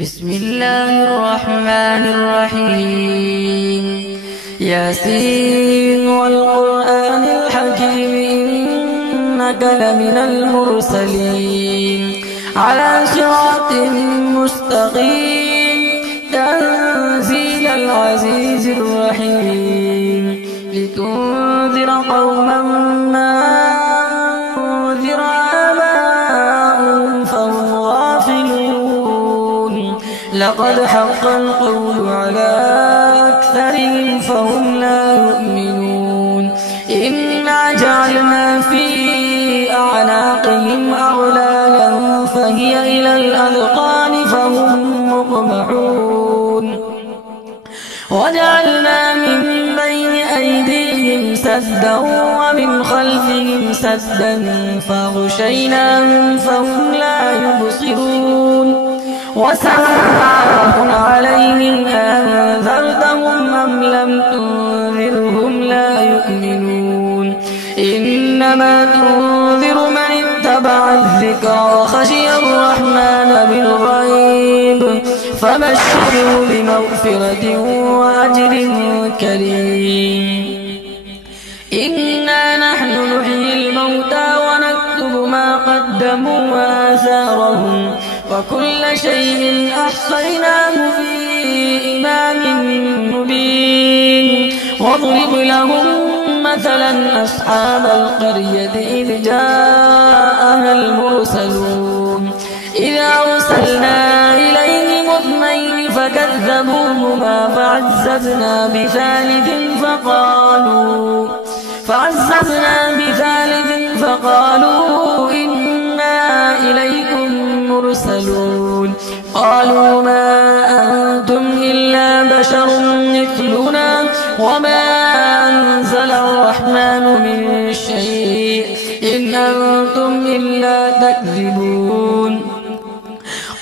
بسم الله الرحمن الرحيم ياسين والقرآن الحكيم إنك لمن المرسلين على صراط مستقيم تنزيل العزيز الرحيم لتنذر قوما ما أنذر آباؤهم فهم غافلون لقد حق القول على أكثرهم فهم لا يؤمنون إنا جعلنا في أعناقهم أغلالا فهي إلى الأذقان فهم مقمحون وجعلنا من بين أيديهم سدا ومن خلفهم سدا فغشيناهم فهم لا يبصرون وسواء عليهم أنذرتهم أم لم تنذرهم لا يؤمنون إنما تنذر من اتبع الذكر وخشي الرحمن بالغيب فبشره بمغفرة وأجر كريم إنا نحن نحيي الموتى ونكتب ما قدموا وآثارهم وكل شيء أحصيناه في إمام مبين واضرب لهم مثلا أصحاب القرية إذ جاءها المرسلون إذا أرسلنا إليهم اثنين فكذبوهما فعززنا بثالث فقالوا إنا إليكم مرسلون قالوا ما أنتم إلا بشر مثلنا وما أنزل الرحمن من شيء إن أنتم إلا تكذبون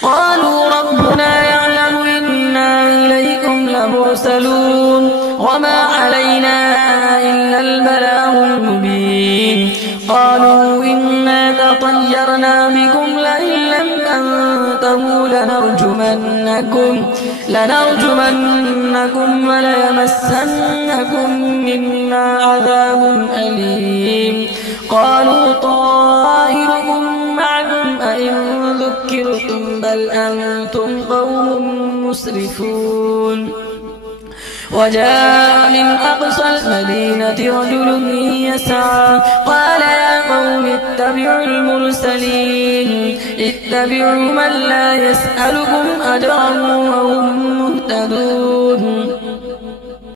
قالوا ربنا يعلم إنا إليكم لمرسلون وما علينا إلا البلاغ المبين قالوا إنا تطيرنا بكم لئن لم تنتهوا لنرجمنكم وليمسنكم منا عذاب أليم قالوا طائركم معكم أئن ذكرتم بل أنتم قوم مسرفون وجاء من أقصى المدينة رجل يسعى قال يا قوم اتبعوا المرسلين اتبعوا من لا يسألكم أجرا وهم مهتدون